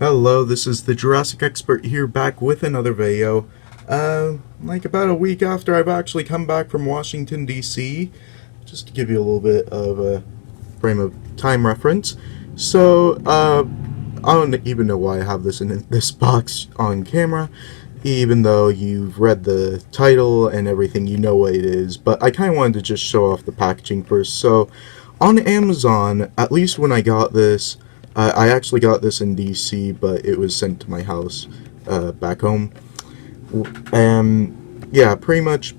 Hello, this is the Jurassic expert here back with another video. Like about a week after I've actually come back from Washington, D.C., just to give you a little bit of a frame of time reference. So, I don't even know why I have this in this box on camera, even though you've read the title and everything, you know what it is, but I kind of wanted to just show off the packaging first. So, on Amazon, at least when I got this, I actually got this in DC, but it was sent to my house back home. And yeah, pretty much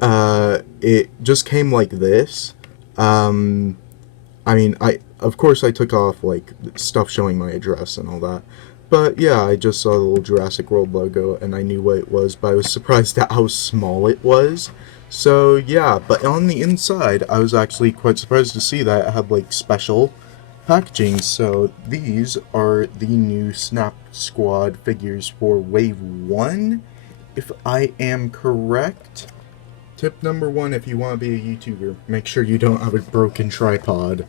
it just came like this. I mean, of course I took off like stuff showing my address and all that. But yeah, I just saw the little Jurassic World logo and I knew what it was, but I was surprised at how small it was. So yeah, but on the inside, I was actually quite surprised to see that it had like special packaging. So these are the new Snap Squad figures for Wave 1, if I am correct. Tip number 1, if you want to be a YouTuber, make sure you don't have a broken tripod.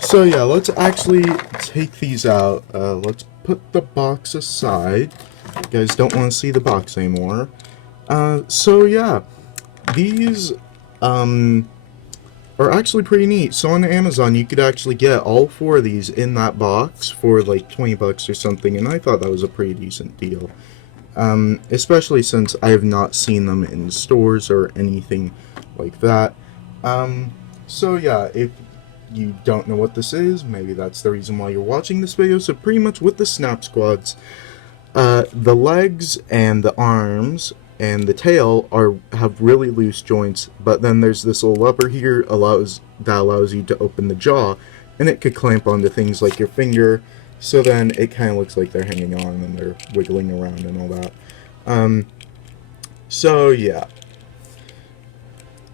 So yeah, let's actually take these out. Let's put the box aside. You guys don't want to see the box anymore. So yeah, these are actually pretty neat. So on Amazon, you could actually get all 4 of these in that box for like 20 bucks or something, and I thought that was a pretty decent deal. Especially since I have not seen them in stores or anything like that. So yeah, if you don't know what this is, maybe that's the reason why you're watching this video. So pretty much with the Snap Squads, the legs and the arms and the tail have really loose joints, but then there's this little lever here that allows you to open the jaw, and it could clamp onto things like your finger, so then it kind of looks like they're hanging on and they're wiggling around and all that. So yeah.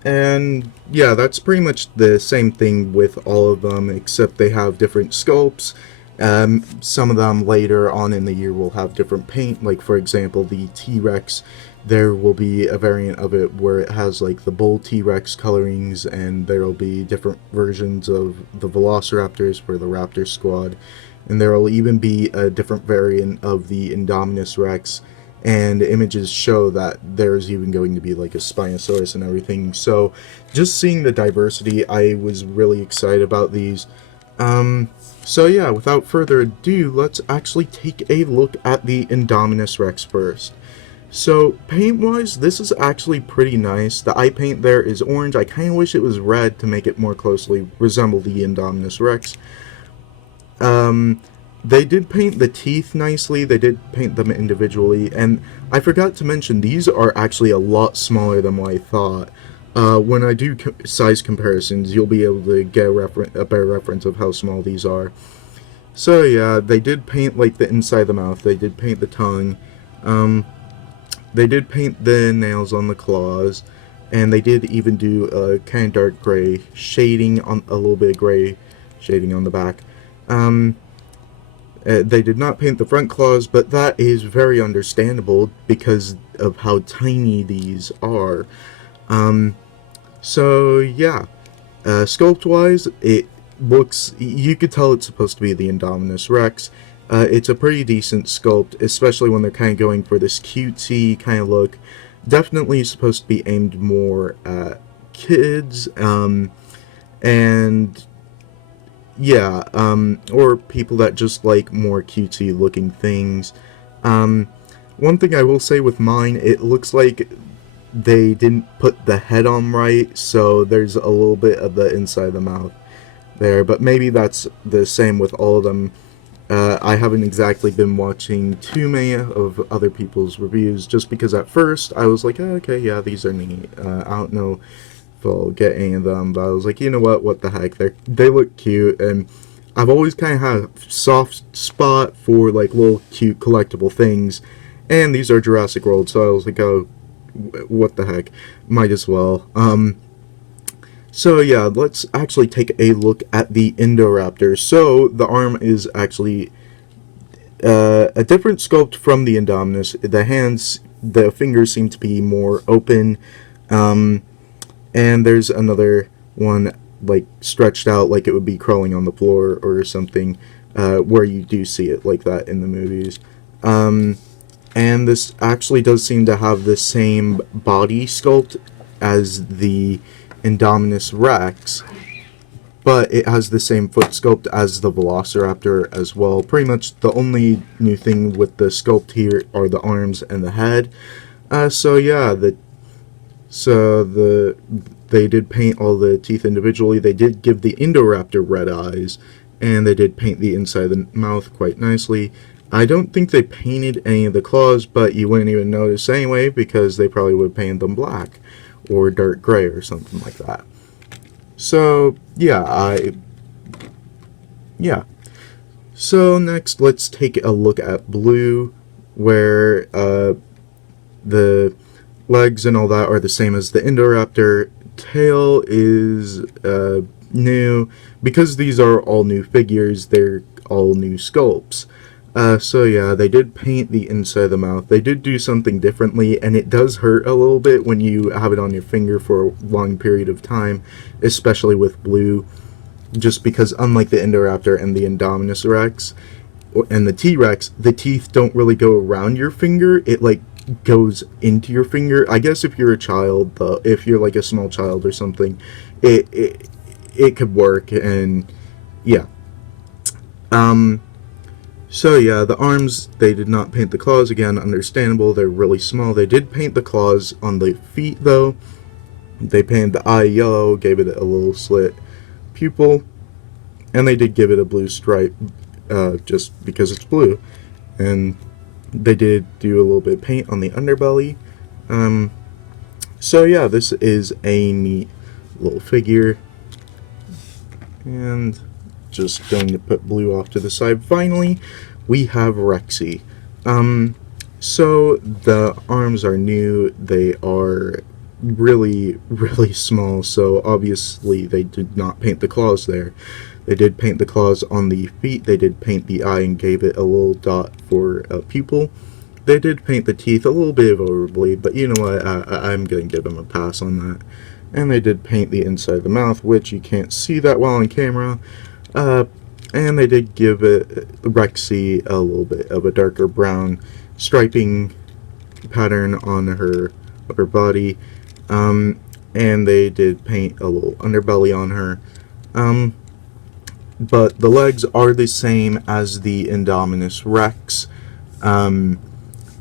And yeah, that's pretty much the same thing with all of them, except they have different sculpts. Some of them later on in the year will have different paint, like for example the T-Rex. There will be a variant of it where it has like the bull T-Rex colorings, and there will be different versions of the Velociraptors for the Raptor squad, and there will even be a different variant of the Indominus Rex, and images show that there's even going to be like a Spinosaurus and everything. So just seeing the diversity, I was really excited about these. So yeah, without further ado, let's actually take a look at the Indominus Rex first. So paint-wise, this is actually pretty nice. The eye paint there is orange. I kind of wish it was red to make it more closely resemble the Indominus Rex. They did paint the teeth nicely. They did paint them individually, and I forgot to mention these are actually a lot smaller than what I thought. When I do size comparisons, you'll be able to get a better reference of how small these are. So yeah, they did paint like the inside of the mouth. They did paint the tongue. They did paint the nails on the claws, and they did even do a kind of dark gray shading on a little bit of gray shading on the back. They did not paint the front claws, but that is very understandable because of how tiny these are. So yeah, sculpt-wise, it looks, you could tell it's supposed to be the Indominus Rex. It's a pretty decent sculpt, especially when they're kind of going for this cutesy kind of look. Definitely supposed to be aimed more at kids, and yeah, or people that just like more cutesy looking things. One thing I will say with mine, it looks like they didn't put the head on right, so there's a little bit of the inside of the mouth there, but maybe that's the same with all of them. I haven't exactly been watching too many of other people's reviews, just because at first I was like, oh, okay, yeah, these are neat. I don't know if I'll get any of them, but I was like, you know what the heck, they look cute, and I've always kind of had a soft spot for like little cute collectible things, and these are Jurassic World, so I was like, oh, what the heck, might as well. So yeah, let's actually take a look at the Indoraptor. So the arm is actually a different sculpt from the Indominus. The hands, the fingers seem to be more open, and there's another one like stretched out like it would be crawling on the floor or something. where you do see it like that in the movies. And this actually does seem to have the same body sculpt as the Indominus Rex, but it has the same foot sculpt as the Velociraptor as well. Pretty much the only new thing with the sculpt here are the arms and the head. So yeah, they did paint all the teeth individually. They did give the Indoraptor red eyes, and they did paint the inside of the mouth quite nicely. I don't think they painted any of the claws, but you wouldn't even notice anyway, because they probably would have painted them black or dark gray or something like that. So yeah, So next, let's take a look at Blue, where the legs and all that are the same as the Indoraptor. Tail is new. Because these are all new figures, they're all new sculpts. So yeah, they did paint the inside of the mouth. They did do something differently, and it does hurt a little bit when you have it on your finger for a long period of time, especially with Blue, just because unlike the Indoraptor and the Indominus Rex and the T-Rex, the teeth don't really go around your finger. It like goes into your finger. I guess if you're a child, though, if you're like a small child or something, it could work. And yeah. So yeah, the arms, they did not paint the claws. Again, understandable, they're really small. They did paint the claws on the feet though. They painted the eye yellow, gave it a little slit pupil, and they did give it a blue stripe, just because it's blue. And they did do a little bit of paint on the underbelly. So yeah, this is a neat little figure. And just going to put Blue off to the side. Finally, we have Rexy. So the arms are new. They are really, really small, so obviously they did not paint the claws there. They did paint the claws on the feet. They did paint the eye and gave it a little dot for a pupil. They did paint the teeth a little bit of overbleed, but you know what, I'm going to give them a pass on that. And they did paint the inside of the mouth, which you can't see that well on camera. And they did give it, Rexy, a little bit of a darker brown striping pattern on her upper body. And they did paint a little underbelly on her. But the legs are the same as the Indominus Rex.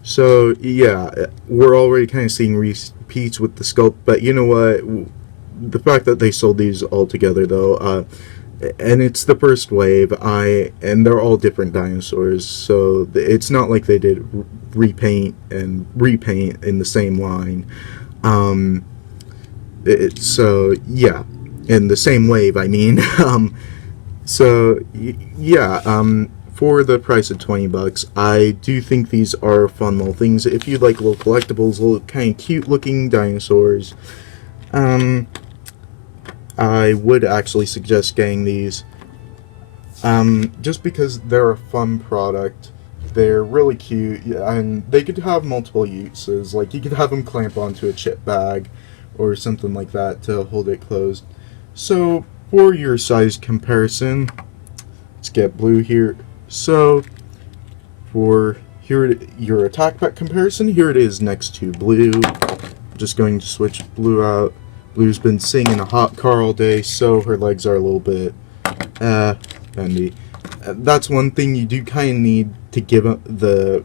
So yeah, we're already kind of seeing repeats with the sculpt, but you know what, the fact that they sold these all together though, and it's the first wave, and they're all different dinosaurs, so it's not like they did repaint and repaint in the same line. So yeah, in the same wave, I mean. So yeah, for the price of $20, I do think these are fun little things. If you like little collectibles, little kind of cute looking dinosaurs, I would actually suggest getting these, just because they're a fun product. They're really cute, and they could have multiple uses. Like, you could have them clamp onto a chip bag or something like that to hold it closed. So for your size comparison, let's get Blue here. So for your attack pack comparison, here it is next to Blue. Just going to switch Blue out. Blue's been sitting in a hot car all day, so her legs are a little bit bendy. That's one thing you do kind of need to give the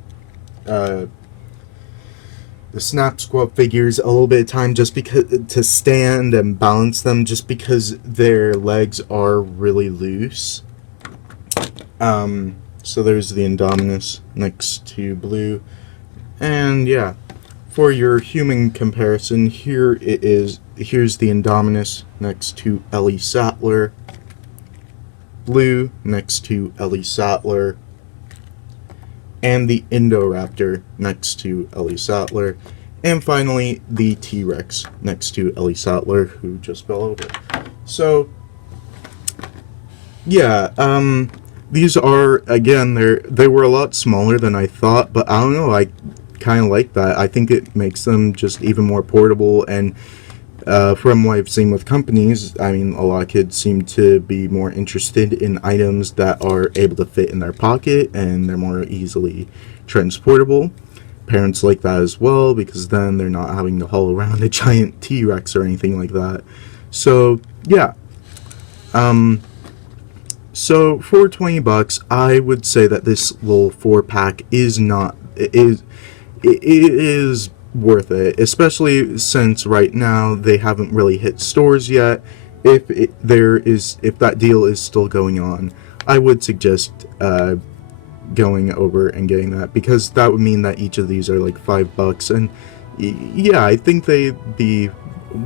Snap Squad figures a little bit of time, just because to stand and balance them, just because their legs are really loose. So there's the Indominus next to Blue, and yeah, for your human comparison, here it is. Here's the Indominus next to Ellie Sattler, Blue next to Ellie Sattler, and the Indoraptor next to Ellie Sattler, and finally the T-Rex next to Ellie Sattler, who just fell over. So yeah, these are, again, they were a lot smaller than I thought, but I don't know, I kind of like that. I think it makes them just even more portable, and From what I've seen with companies, I mean, a lot of kids seem to be more interested in items that are able to fit in their pocket and they're more easily transportable. Parents like that as well because then they're not having to haul around a giant T-Rex or anything like that. So, yeah. So for $20, I would say that this little 4-pack is not it is worth it, especially since right now they haven't really hit stores yet. If that deal is still going on, I would suggest going over and getting that, because that would mean that each of these are like $5, and yeah, I think they'd be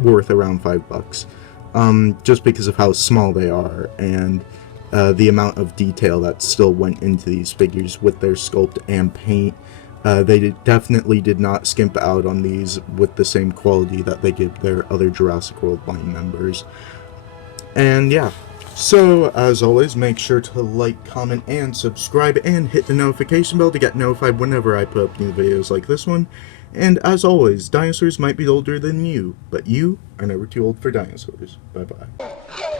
worth around $5, just because of how small they are and the amount of detail that still went into these figures with their sculpt and paint. They definitely did not skimp out on these with the same quality that they give their other Jurassic World line members. And yeah, so as always, make sure to like, comment, and subscribe, and hit the notification bell to get notified whenever I put up new videos like this one. And as always, dinosaurs might be older than you, but you are never too old for dinosaurs. Bye bye.